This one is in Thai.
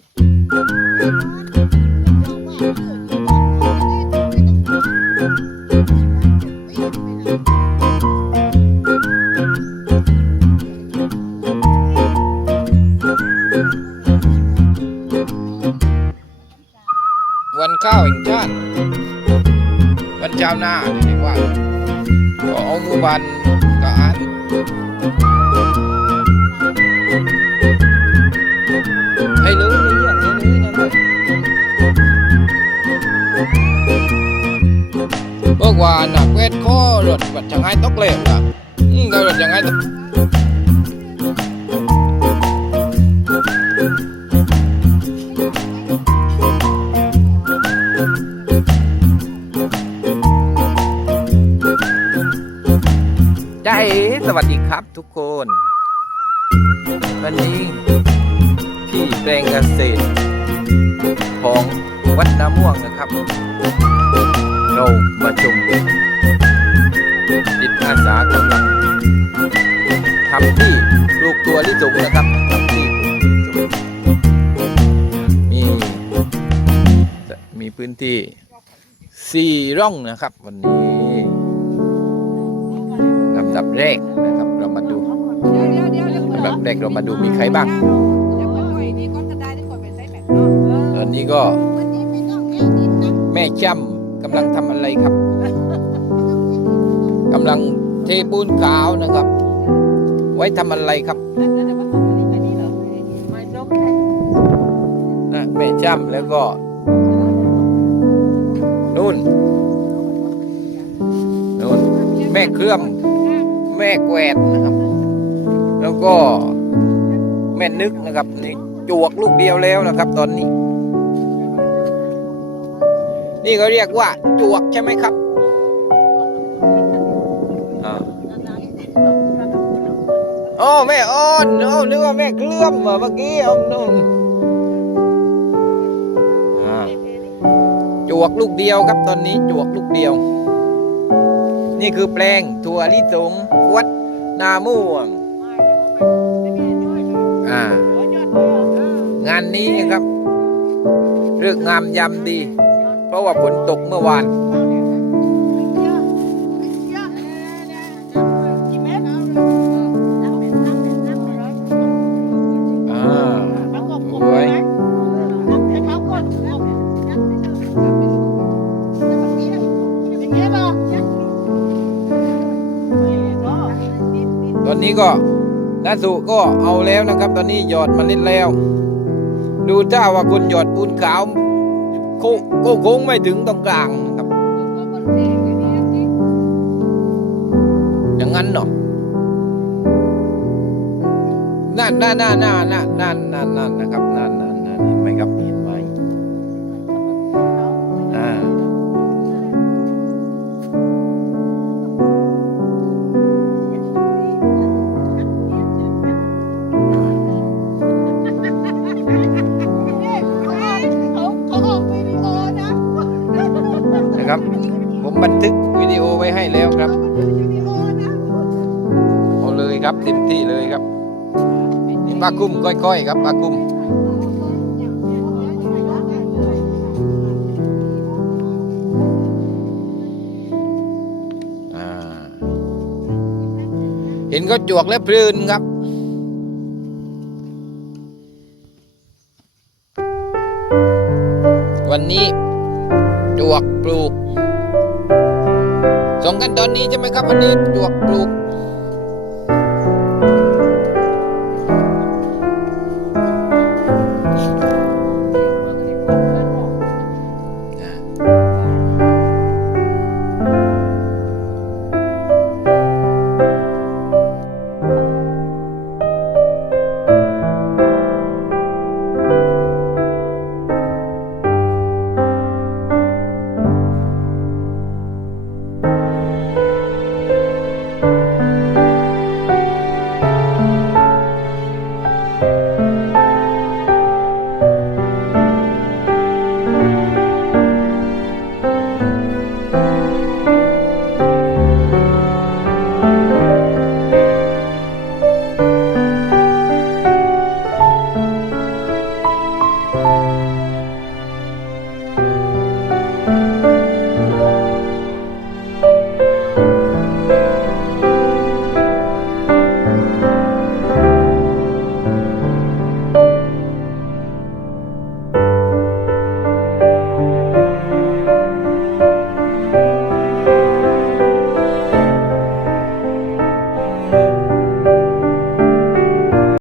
วันข้าวแห่งชาติวันชาวนาเรียกว่าก็เอาหมู่บ้าน เลยนั่นเลยบอกว่าหนักเวทข้อรถบัดจังไงตกเหลวล่ะอืมก็รถจังไงตกใจสวัสดีครับทุกคน วันนี้ที่แปลงเกษตร ของวัดน้ำม่วงนะครับ เรามาชมจิตอาสากำลังทำที่ปลูกตัวลิสงนะครับทำที่ลูกลิสงมีมีพื้นที่สี่ร่องนะครับ วันนี้ลำดับแรกนะครับ เรามาดูลำดับแรกเรามาดูมีใครบ้าง อนนี้ก็แม่จ้ำกำลังทำอะไรครับกำลังเทปูนขาวนะครับ ไว้ทำอะไรครับนะแม่จ้ำแล้วก็นู่นนู่นแม่เคลื่อมแม่แกวดนะครับ แล้วก็แม่นึกนะครับนี่จวกลูกเดียวแล้วนะครับ ตอนนี้ นี่เขาเรียกว่าจวกใช่ไหมครับอ่าโอ้แม่อ้อนโอ้นึกว่าแม่เคลื่อมอะเมื่อกี้เอานู่นอ่าจวกลูกเดียวครับตอนนี้จวกลูกเดียว นี่คือแปลงถั่วลิสงวัดนาม่วงอ่างานนี้นะครับเรื่องงามยามดี เพราะว่าฝนตกเมื่อวานอ่าสวยตอนนี้ก็นาสุก็เอาแล้วนะครับ ตอนนี้หยอดเมันนิดแล้ว ดูถ้าว่าคุณหยอดปูนขาว ก็ก็คงไม่ถึงตรงกลางนะครับ อย่างนั้นเนาะนั่นนั่นนั่นนั่นนั่นนั่นนั่นนะครับนั่นนั่นนั่นไมครับเห็นไหม ครับ ผมบันทึกวิดีโอไว้ให้แล้วครับเอาเลยครับเต็มที่เลยครับนี่ปลากุ้มก้อยๆครับปลากุ้มเห็นก็จวกและพลืนครับวันนี้จวกปลูก สองกันตอนนี้ใช่ไหมครับวันนี้จวกปลูก